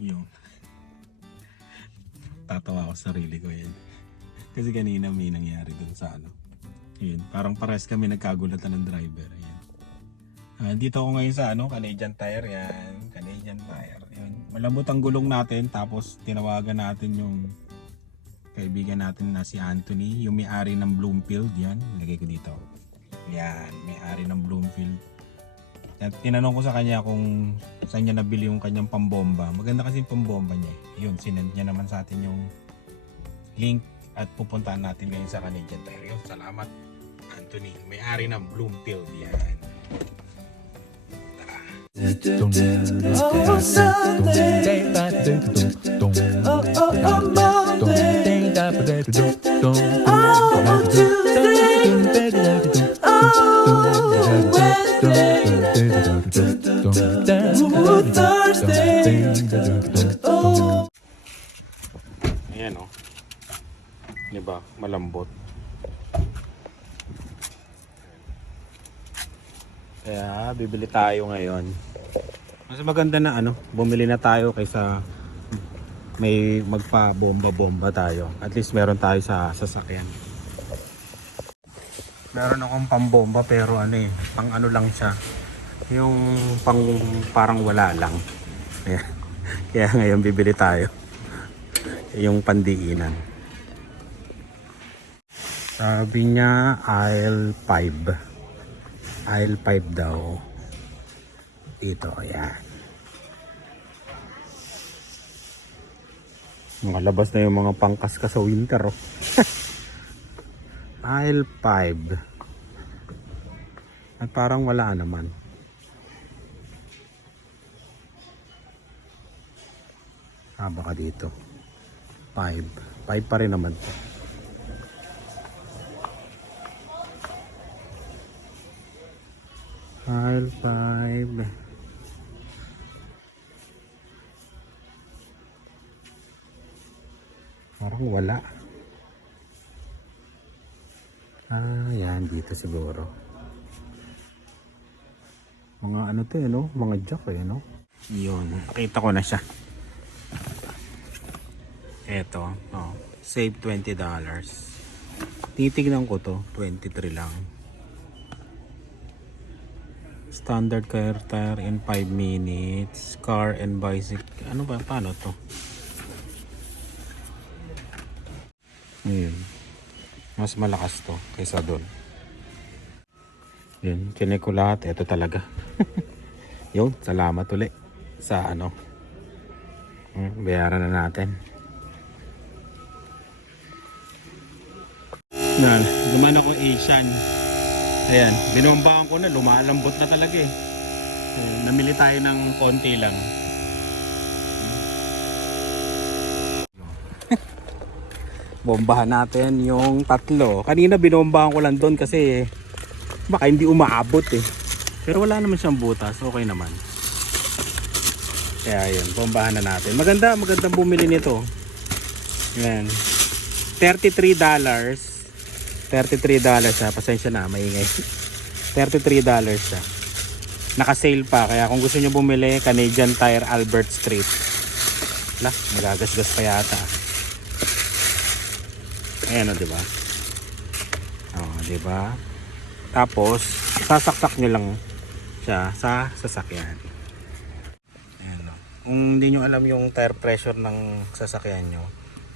Yung tatawa sa sarili ko yan. Kasi kanina may nangyari dun sa ano. Yun, parang pares kami nagkagulatan ng driver. Ayan. Ah, dito ako ngayon sa ano, Canadian Tire yan. Canadian Tire. Yun. Malambot ang gulong natin tapos tinawagan natin yung kaibigan natin na si Anthony, yung may-ari ng Bloomfield. Yan, lagay ko dito. Yan, may-ari ng Bloomfield. At tinanong ko sa kanya kung saan niya nabili yung kanyang pambomba. Maganda kasi yung pambomba niya. Yun, sinend niya naman sa atin yung link at pupuntahan natin ngayon sa Canadian Tire. Yun, salamat Anthony. May-ari ng Bloomfield. Yan. Oh, Ayan o. Diba? Malambot. Kaya bibili tayo ngayon. Mas maganda na ano, bumili na tayo kaysa may magpa-bomba-bomba tayo. At least meron tayo sa sasakyan. Meron akong pambomba pero ano eh, pang ano lang siya. Yung pang parang wala lang. Kaya, kaya ngayon bibili tayo yung pandiinan. Sabi niya aisle 5. Aisle 5 daw. Dito, ayan. Nakalabas na yung mga pangkas ka sa winter, oh. aisle 5. At parang wala naman. Ah, baka dito. 5. 5 pa rin naman to. File 5. Parang wala. Ah, yan. Dito siguro. Mga ano to eh, no? Mga jack eh, no? Yun. Nakita ko na siya. Eto, oh, save $20. Titignan ko to, 23 lang. Standard car tire in 5 minutes. Car and bicycle. Ano ba? Paano to? Ayun. Mas malakas to kaysa doon. Yun, chinek ko lahat. Ito talaga. Yun, salamat uli sa ano. Hmm, Bayaran na natin. Na duman ako Asian. Ayan binombahan ko na lumalambot na talaga eh. Ayan, namili tayo ng konti lang. Bombahan natin yung tatlo. Kanina binombahan ko lang doon kasi baka hindi umaabot eh. Pero wala naman siyang butas okay naman. Kaya yun bombahan na natin. Maganda magandang bumili nito. Yan 33 dollars 33 dollars siya. Pasensya na, maingay. 33 dollars siya. Naka-sale pa. Kaya kung gusto nyo bumili, Canadian Tire Albert Street. Lah, magagasgas pa yata. Ayan o, di ba? O, di ba? Tapos, sasaksak nyo lang siya sa sasakyan. Ayan o. Kung hindi nyo alam yung tire pressure ng sasakyan nyo,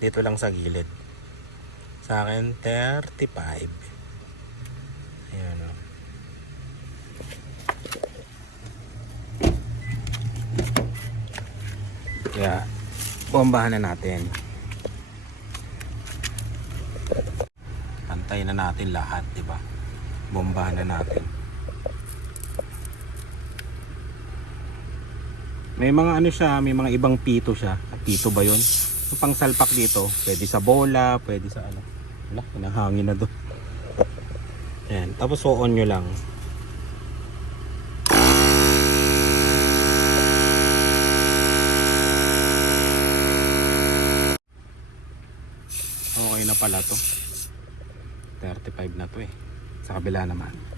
dito lang sa gilid. Sa akin, 35. Ayan o. Kaya, bombahan na natin. Pantay na natin lahat, di ba? Bombahan na natin. May mga ano siya, may mga ibang pito siya. Pito ba yun? Pang salpak dito, pwede sa bola, pwede sa ano. Wala, pinahangin na doon. Ayan, tapos on nyo lang. Okay na pala to. 35 na to eh. Sa kabila naman.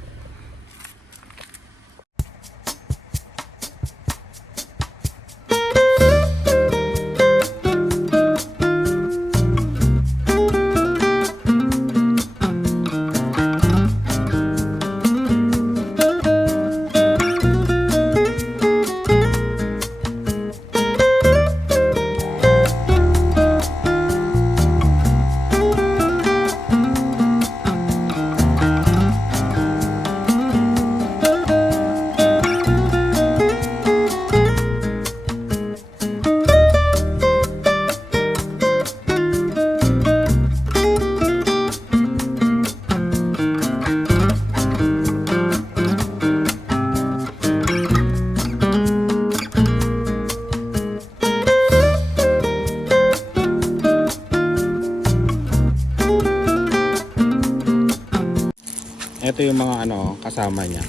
Ano, kasama niya.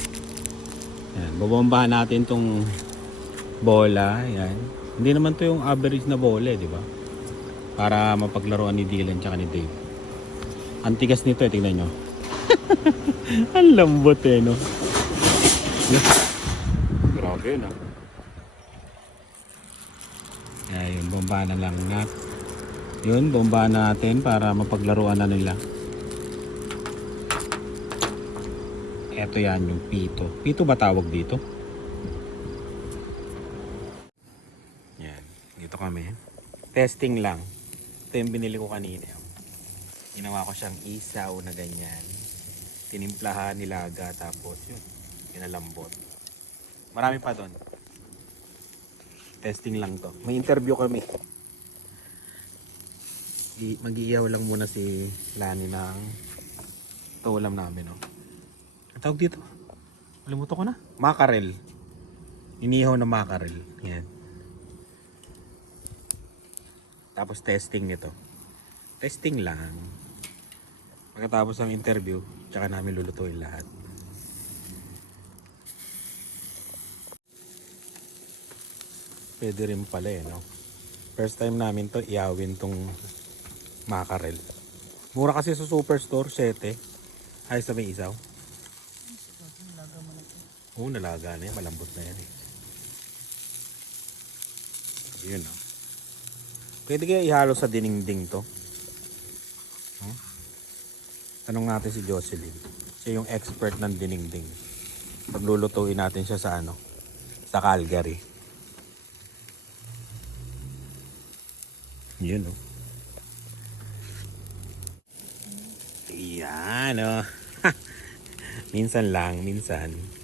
Yan, babombahan natin tong bola, yan. Hindi naman to yung average na bola, eh, di ba? Para mapaglaruan ni Dylan tsaka ni Dave. Ang tigas nito, eh, tingnan nyo. Ang lambot eh, no? Grabe yun, ah. Yan, yun, bombahan na lang na. Yun, bombahan natin para mapaglaruan na nila. Eto yan yung pito. Pito ba tawag dito? Yan. Dito kami. Testing lang. Ito yung binili ko kanina. Ginawa ko siyang isaw na ganyan. Tinimplahan, nilaga, tapos yun. Pinalambot. Marami pa doon. Testing lang to. May interview kami. Mag-iiyaw lang muna si Lani ng ito ulam namin, no? Ang tawag dito? Kalimutan ko na. Makarel. Inihaw na makarel. Yan. Tapos testing nito. Testing lang. Pagkatapos ng interview, tsaka namin lulutuin lahat. Pwede rin pala eh, no? First time namin to iawin tong makarel. Mura kasi sa superstore, 7. Ay, sa may isaw. Oo, nalaga na yan. Malambot na yan eh. Yun oh. Pwede kaya ihalo sa diningding to? Huh? Tanong natin si Jocelyn. Siya yung expert ng diningding. Paglulutuin natin siya sa ano? Sa Calgary. Yun oh. Yan oh. minsan lang, minsan.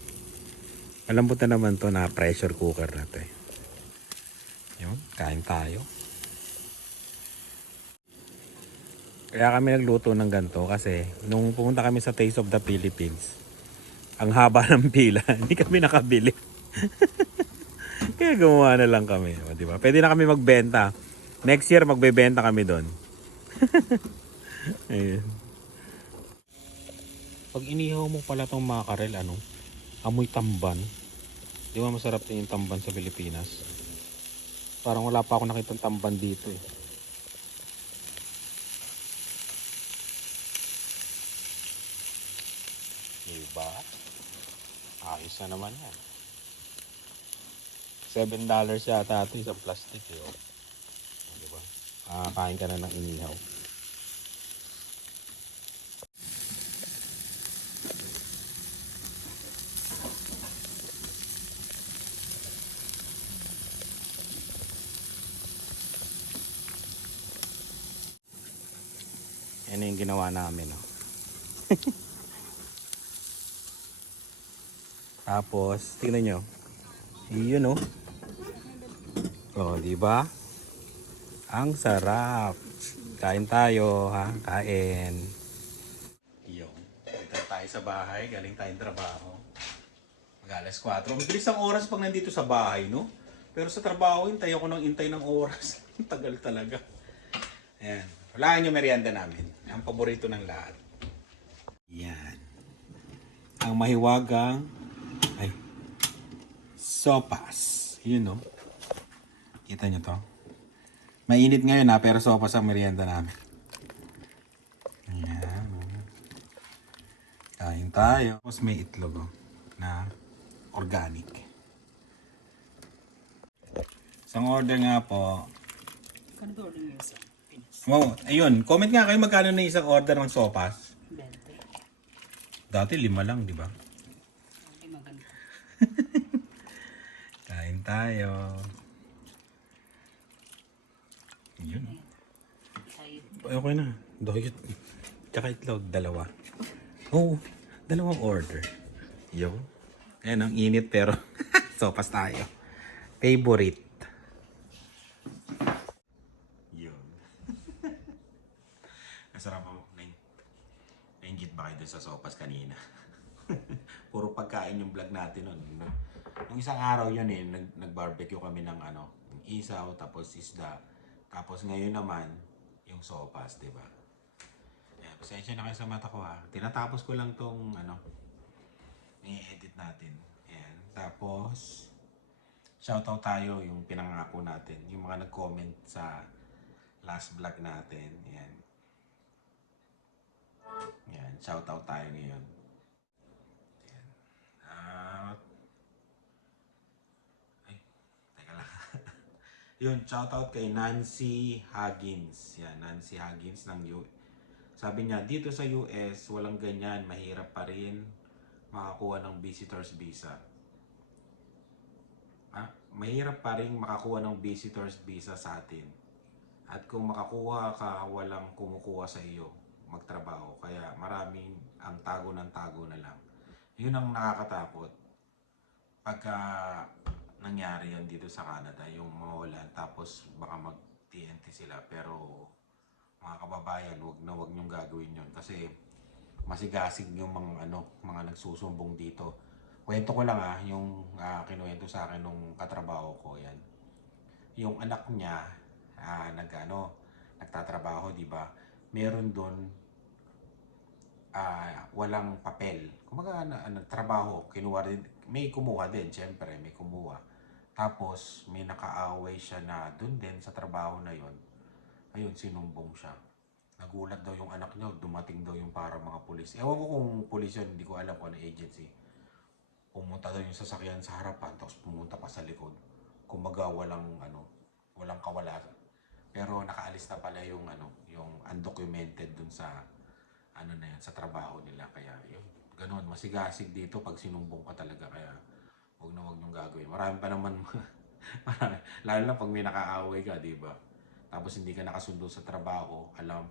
Malambot na naman to na pressure cooker na to eh. Yun, kain tayo. Kaya kami nagluto ng ganito kasi nung pumunta kami sa Taste of the Philippines, ang haba ng pila, hindi kami nakabili. Kaya gumawa na lang kami, o, di ba? Pwede na kami magbenta. Next year magbebenta kami doon. Ayun. Pag inihaw mo pala tong makarel, ano? Amoy tamban. Di ba masarap din yung tamban sa Pilipinas? Parang wala pa ako nakitang tamban dito eh. Diba? Ayos na naman yan. $7 yata ito isang plastic eh. Oh. Diba? Ah, kain ka na ng inihaw. Yan na yung ginawa namin. Oh. Tapos, tingnan nyo. Yun oh. Oh, di ba? Ang sarap. Kain tayo, ha? Kain. Yun. Dito tayo sa bahay. Galing tayong trabaho. Mag alas 4. Mabilis ang oras pag nandito sa bahay, no? Pero sa trabaho, hintay ako ng intay ng oras. Tagal talaga. Ayan. Wala yung merienda namin. Ang paborito ng lahat. Yan. Ang mahiwagang ay sopas. Yun no. Kita nyo to. Mainit ngayon ha, pero sopas ang merienda namin. Ayan. oh. Kain tayo. Tapos may itlog oh, na organic. Isang order nga po, Kano to order niyo sa Pinas? Wow, ayun. Comment nga kayo magkano na isang order ng sopas. 20. Dati lima lang, di ba? Ay, maganda. Kain tayo. Yun. Okay na. Doyot. Tsaka itlog, dalawa. Oo, oh, dalawang order. Yo. Ayan, ang init pero sopas tayo. Favorite. Yun. Nasarap ako. Naing, nainggit ba kayo sa sopas kanina? Puro pagkain yung vlog natin nun. Nung isang araw yun eh, nag, nag-barbecue kami ng ano, isaw, tapos isda. Tapos ngayon naman, yung sopas, di ba? Ayan, Pasensya na kayo sa mata ko ha. Tinatapos ko lang tong ano, i-edit natin. Ayan. Tapos, shoutout tayo yung pinangako natin. Yung mga nag-comment sa last vlog natin. Ayan. Ayan. Shoutout tayo ngayon. Ayan. At, ay, teka lang. Yun, shoutout kay Nancy Huggins. Yan, Nancy Huggins ng U sabi niya, dito sa US, walang ganyan, mahirap pa rin makakuha ng visitor's visa. Ah, mahirap pa rin makakuha ng visitor's visa sa atin. At kung makakuha ka, walang kumukuha sa iyo magtrabaho. Kaya maraming ang tago ng tago na lang. Yun ang nakakatakot. Pagka nangyari yan dito sa Canada, yung mawalan, tapos baka mag-TNT sila. Pero mga kababayan, wag na wag niyong gagawin yon kasi masigasig yung mga ano, mga nagsusumbong dito. Kwento ko lang ah, yung uh, kinuwento sa akin nung katrabaho ko yan. Yung anak niya, ah, nag ano, nagtatrabaho, di ba? Meron doon ah, walang papel. Kumaga na, ano, trabaho, kinuha din, may kumuha din, syempre, may kumuha. Tapos, may nakaaway siya na doon din sa trabaho na yon ayun, sinumbong siya. Nagulat daw yung anak niya, dumating daw yung para mga pulis. Ewan ko kung pulis yun, hindi ko alam kung ano agency. Pumunta daw yung sasakyan sa harapan, tapos pumunta pa sa likod. Kumaga walang, ano, walang kawalasan. Pero nakaalis na pala yung, ano, yung undocumented dun sa, ano na yan, sa trabaho nila. Kaya, yun, ganun, masigasig dito pag sinumbong ka talaga. Kaya, huwag na huwag niyong gagawin. Marami pa naman, marami, lalo na pag may nakaaway ka, di ba? tapos hindi ka nakasundo sa trabaho, alam,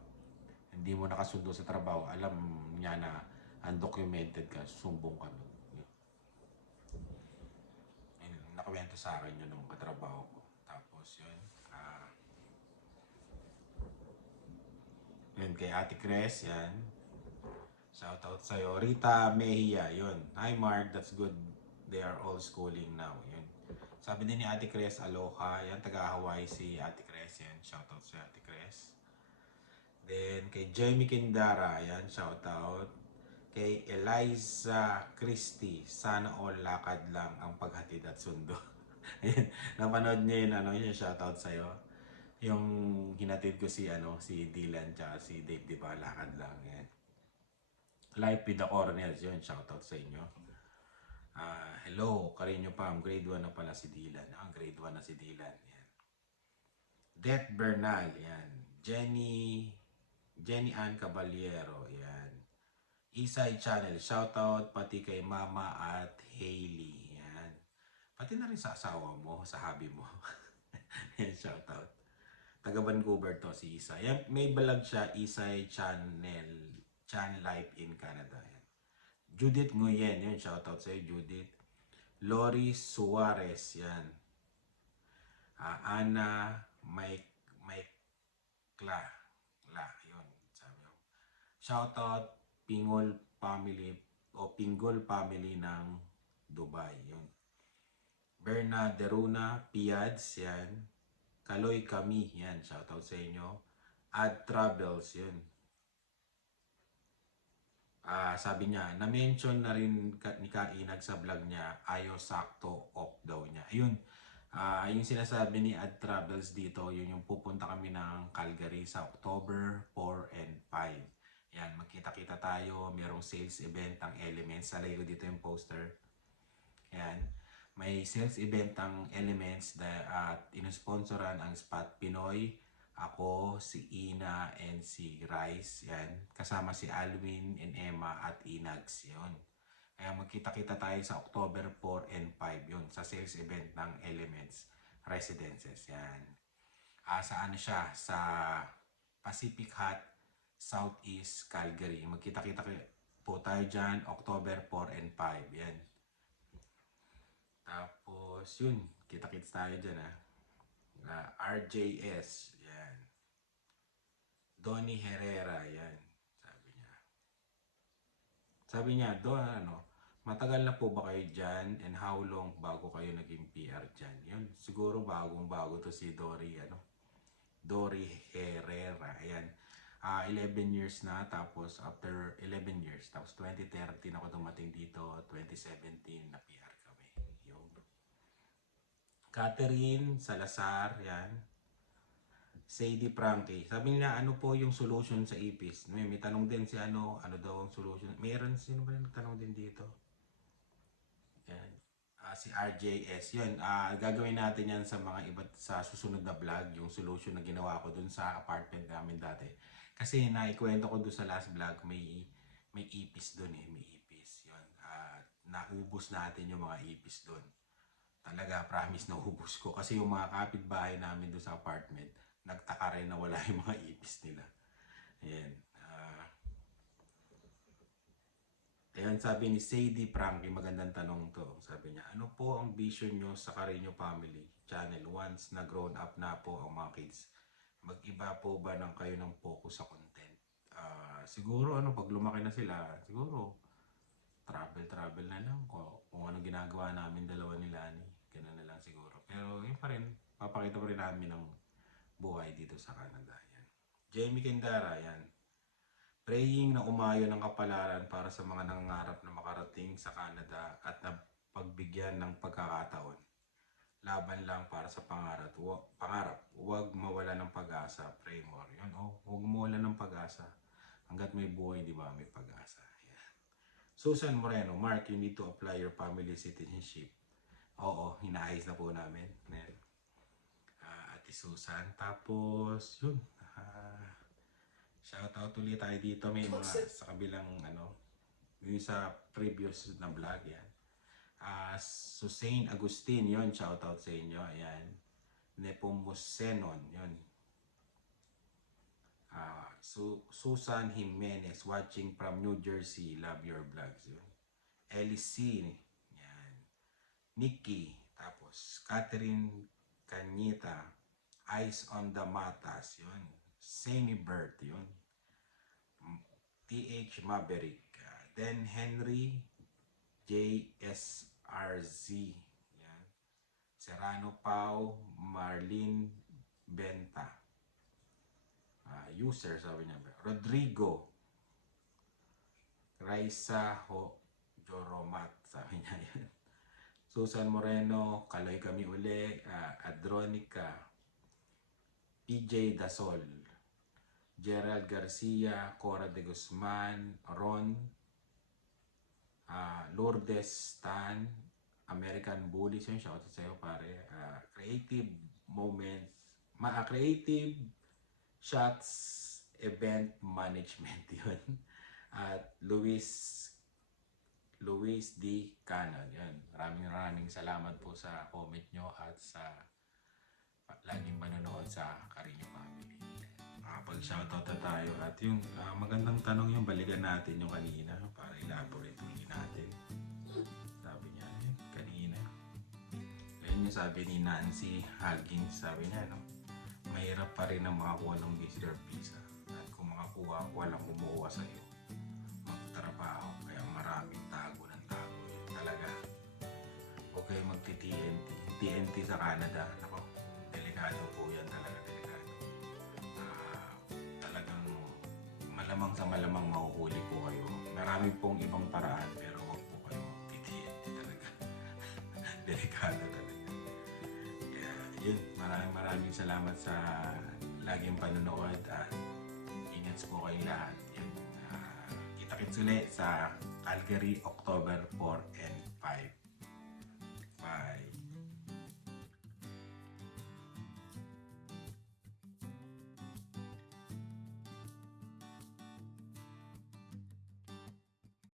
hindi mo nakasundo sa trabaho, alam niya na undocumented ka, sumbong ka nun. Yun, nakawento sa akin yun nung katrabaho ko. Tapos yun, ah, yun kay Ate Cres, yan. Shout out sa'yo. Rita Mejia, yun. Hi Mark, that's good. They are all schooling now. Yun. Sabi din ni Ate Cres, aloha. Yan, taga-Hawaii si Ate Cres. Yan, shoutout sa Ate Cres. Then, kay Jamie Kindara, yan, shoutout. Kay Eliza Christie, sana all lakad lang ang paghatid at sundo. Ayan, napanood niya yun, ano, yun, shoutout sa'yo. Yung hinatid ko si, ano, si Dylan, tsaka si Dave, di ba, lakad lang. Yan. Life with the Cornels, yun, shoutout sa inyo. Ah, hello, Carino Pam. Grade 1 na pala si Dylan. Ah, grade 1 na si Dylan. Yan. Det Bernal. Yan. Jenny Jenny Ann Caballero. Yan. Isay Channel. Shoutout pati kay Mama at Hailey. Yan. Pati na rin sa asawa mo, sa hubby mo. Yan, shoutout. Taga Vancouver to si Isa. Yan, may balag siya, Isay Channel. Chan Life in Canada. Yan. Judith Nguyen, yun, shoutout sa'yo, Judith. Lori Suarez, yan. Ah, Ana Mike, Mike Kla, La, yun, sabi ko. Shoutout Pingol family o Pinggol family ng Dubai, yun. Berna Deruna Piads, yan. Kaloy Kami, yan, shoutout sa inyo. Ad Travels, yun. Ah, sabi niya, na-mention na rin ka, ni Kainag sa vlog niya, ayaw sakto off daw niya. Ayun, ah, yung sinasabi ni Ad Travels dito, yun yung pupunta kami ng Calgary sa October 4 and 5. Yan, magkita-kita tayo, merong sales event ang Elements. Salay ko dito yung poster. Yan, may sales event ang Elements at inosponsoran ang Spot Pinoy, ako, si Ina, and si Rice. Yan. Kasama si Alwin and Emma at Inags. Yun. Kaya magkita-kita tayo sa October 4 and 5. Yun. Sa sales event ng Elements Residences. Yan. Ah, sa ano siya? Sa Pacific Hut, Southeast Calgary. Magkita-kita po tayo dyan October 4 and 5. Yan. Tapos, yun. Kita-kits tayo dyan ah na RJS, Donny Herrera, yan. Sabi niya. Sabi niya, do ano, matagal na po ba kayo dyan and how long bago kayo naging PR dyan? Yun, siguro bagong bago to si Dory, ano, Dory Herrera, ayan. ah 11 years na, tapos after 11 years, tapos 2013 ako dumating dito, 2017 na PR kami. Yung Catherine Salazar, yan. Sadie Frankie. Sabi niya, ano po yung solution sa ipis? May, may tanong din si ano, ano daw ang solution. Meron, sino ba nagtanong din dito? Yan. Ah, si RJS. Yun, ah, gagawin natin yan sa mga iba't sa susunod na vlog, yung solution na ginawa ko dun sa apartment namin dati. Kasi naikwento ko dun sa last vlog, may may ipis dun eh, may ipis. Yun, ah, naubos natin yung mga ipis dun. Talaga, promise na ubos ko. Kasi yung mga kapitbahay namin dun sa apartment, nagtaka rin na wala yung mga ipis nila. Ayan. ah, Ayan, sabi ni Sadie Frankie, magandang tanong to. Sabi niya, ano po ang vision nyo sa Carino Family Channel once na grown up na po ang mga kids? Mag-iba po ba ng kayo ng focus sa content? Ah, siguro, ano, pag lumaki na sila, siguro, travel-travel na lang. Kung, kung ano ginagawa namin dalawa ni Lani, ganun na lang siguro. Pero yun pa rin, papakita pa rin namin ng buhay dito sa Canada. Yan. Jamie Kendara, yan. Praying na umayo ng kapalaran para sa mga nangangarap na makarating sa Canada at na pagbigyan ng pagkakataon. Laban lang para sa pangarap. Wa- pangarap. Huwag mawala ng pag-asa. Pray more. Yun, oh, huwag mawala ng pag-asa. Hanggat may buhay, di ba, may pag-asa. Susan Moreno, Mark, you need to apply your family citizenship. Oo, hinaayos na po namin. Yan. Ate Susan. Tapos, yun. Ah, shout out ulit tayo dito. May mga sa kabilang, ano, yung sa previous na vlog, yan. Ah, Susain Agustin, yon shout out sa inyo. Ayan. Nepomuceno, yon Ah, Su- Susan Jimenez, watching from New Jersey. Love your vlogs. Yun. Ellie C. Yan. Nikki. Tapos, Catherine Canyita. Eyes on the Matas. Yun. Sammy Bert. Yun. TH Maverick. Then Henry JSRZ. Yan. Serrano Pau. Marlene Benta. Ah, user, sabi niya. Rodrigo. Raisa Ho Joromat, sabi niya yan. Susan Moreno, Kaloy kami uli, ah, Adronica, PJ Dasol, Gerald Garcia, Cora de Guzman, Ron, ah, Lourdes Tan, American Bullies, yun, shoutout sa'yo pare. Ah, creative Moments, ma ah, Creative Shots Event Management yun. At Luis Luis D. Canon. Yan. Maraming maraming salamat po sa comment nyo at sa pa- laging panonood sa Carino Family. Makapag-shoutout na tayo at yung ah, magandang tanong yung balikan natin yung kanina para elaborate ulit natin. Sabi niya, eh, kanina. Ayun yung sabi ni Nancy Huggins, sabi niya, no? Mahirap pa rin ang makakuha ng visitor visa. At kung makakuha, walang kumukuha sa iyo. Magtrabaho, kaya maraming tago ng tago. Yun talaga. Kayo magti-TNT. TNT sa Canada, malamang sa malamang mahuhuli po kayo. Marami pong ibang paraan, pero huwag po kayo TNT talaga. delikado talaga. Kaya yun, maraming maraming salamat sa laging panonood at ingat po kayong lahat. Yun, ah, kita-kits ulit sa Calgary October 4 and 5.